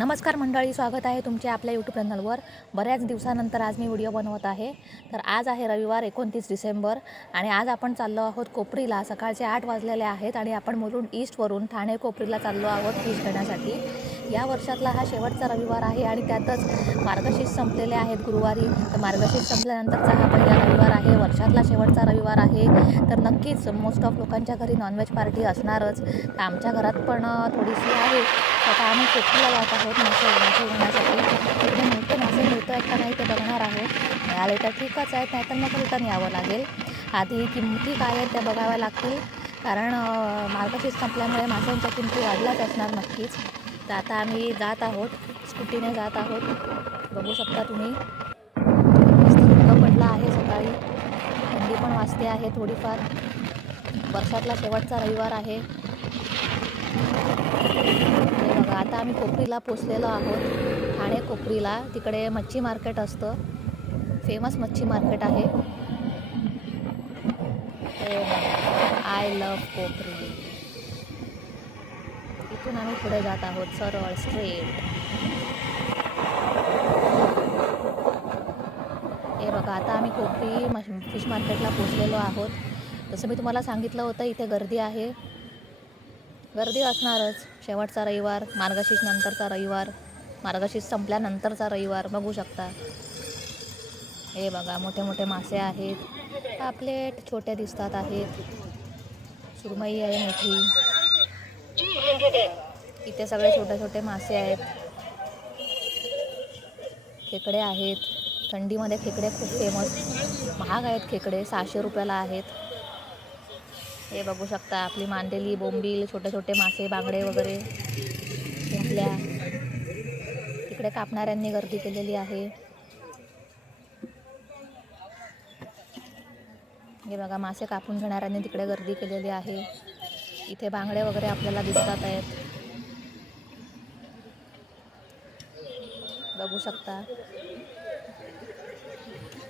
नमस्कार मंडळी स्वागत आहे तुमचे आपल्या यूट्यूब चॅनलवर बऱ्याच दिवसानंतर आज मी व्हिडिओ बनवत आहे. तर आज आहे रविवार एकोणतीस डिसेंबर आणि आज आपण चाललो आहोत कोपरीला. सकाळचे आठ वाजलेले आहेत आणि आपण मुलुंड ईस्टवरून ठाणे कोपरीला चाललो आहोत फिश घेण्यासाठी या वर्षातला हा शेवटचा रविवार आहे आणि त्यातच मार्गशीर्ष संपलेले आहेत गुरुवारी. तर मार्गशीर्ष संपल्यानंतरचा हा पहिला रविवार आहे. महिन्यातला शेवटचा रविवार आहे. तर नक्कीच मोस्ट ऑफ लोकांच्या घरी नॉनव्हेज पार्टी असणारच. तर आमच्या घरात पण थोडीशी आहे. आता आम्ही सुट्टीला जात आहोत मासे मासे घेण्यासाठी. तिथे मोठे मासे मिळतो आहेत का नाही ते बघणार आहोत. मिळाले तर ठीकच आहेत नाहीतर मग रिटर्न यावं लागेल. आधी किंमती काय आहेत त्या बघाव्या लागतील. कारण मार्गशीर्ष संपल्यामुळे माशांच्या किमती वाढल्याच असणार नक्कीच. तर आता आम्ही जात आहोत स्कूटीने जात आहोत. बघू शकता तुम्ही मस्त धुकं पडला आहे सकाळी थंडी पण वाजते आहे थोडीफार. वर्षातला शेवटचा रविवार आहे. बघा आता आम्ही कोपरीला पोचलेलो आहोत. ठाणे कोपरीला तिकडे मच्छी मार्केट असतं. फेमस मच्छी मार्केट आहे. आय लव कोपरी इथून आम्ही पुढे जात आहोत सरळ स्ट्रेट हे बघा आता आम्ही कोपरी मश- फिश मार्केटला पोचलेलो आहोत. जसं मी तुम्हाला सांगितलं होतं इथे गर्दी आहे. गर्दी असणारच. शेवटचा रविवार मार्गशीर्ष नंतरचा रविवार मार्गशीर्ष संपल्यानंतरचा रविवार बघू शकता. हे बघा मोठे मोठे मासे आहेत. पापलेट छोटे दिसतात आहेत. सुरमई आहे मोठी. इथे सगळे छोटे छोटे मासे आहेत. खेकडे आहेत. थंडीमध्ये खेकडे खूप फेमस महाग आहेत खेकडे सहाशे रुपयाला आहेत. हे बघू शकता आपली मांदेली बोंबील छोटे छोटे मासे बांगडे वगैरे आपल्या तिकडे कापणाऱ्यांनी गर्दी केलेली आहे. हे बघा मासे कापून घेणाऱ्यांनी तिकडे गर्दी केलेली आहे. इथे बांगडे वगैरे आपल्याला दिसतात आहेत. बघू शकता.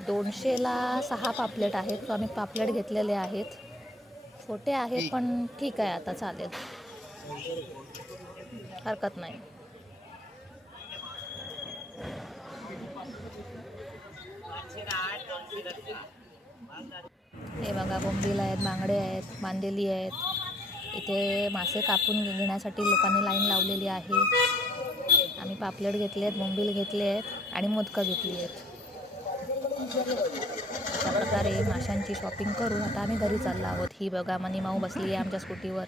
दोनशेला सहा पापलेट आहेत. तो आम्ही पापलेट घेतलेले आहेत. छोटे आहेत पण ठीक आहे आता चालेल. हरकत नाही. हे बघा बोंबील आहेत बांगडे आहेत मांदेली आहेत. इथे मासे कापून घेण्यासाठी लोकांनी लाईन लावलेली आहे. आम्ही पापलेट घेतले आहेत बोंबील घेतले आहेत आणि मोदकं घेतली आहेत. अशा प्रकारे माशांची शॉपिंग करून आता आम्ही घरी चाललो आहोत. ही बघा मनी माऊ बसली आहे आमच्या स्कूटीवर.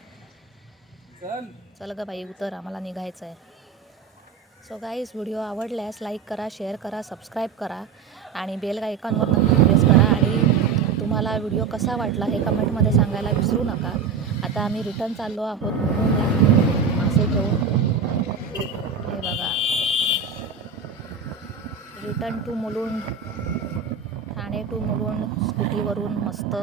चल. ग बाई उतर आम्हाला निघायचं आहे सो गाईज व्हिडिओ आवडल्यास लाईक करा शेअर करा सबस्क्राईब करा आणि बेल आयकॉनवर नक्की प्रेस करा आणि तुम्हाला व्हिडिओ कसा वाटला हे कमेंटमध्ये सांगायला विसरू नका. आता आम्ही रिटर्न चाललो आहोत. मासे घेऊन हे बघा return to Mulund Thane to Mulund स्कूटीवरून मस्त.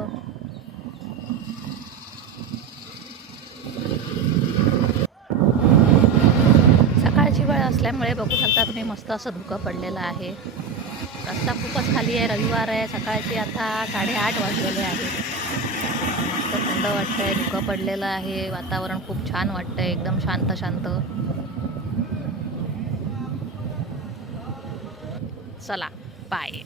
सकाळची वेळ असल्यामुळे बघू शकता तुम्ही मस्त असं धुकं पडलेलं आहे. रस्ता खूपच खाली आहे रविवार आहे सकाळची आता साडेआठ वाजलेले आहे. मस्त थंड वाटतंय धुकं पडलेलं आहे वातावरण खूप छान वाटतंय एकदम शांत शांत चला बाय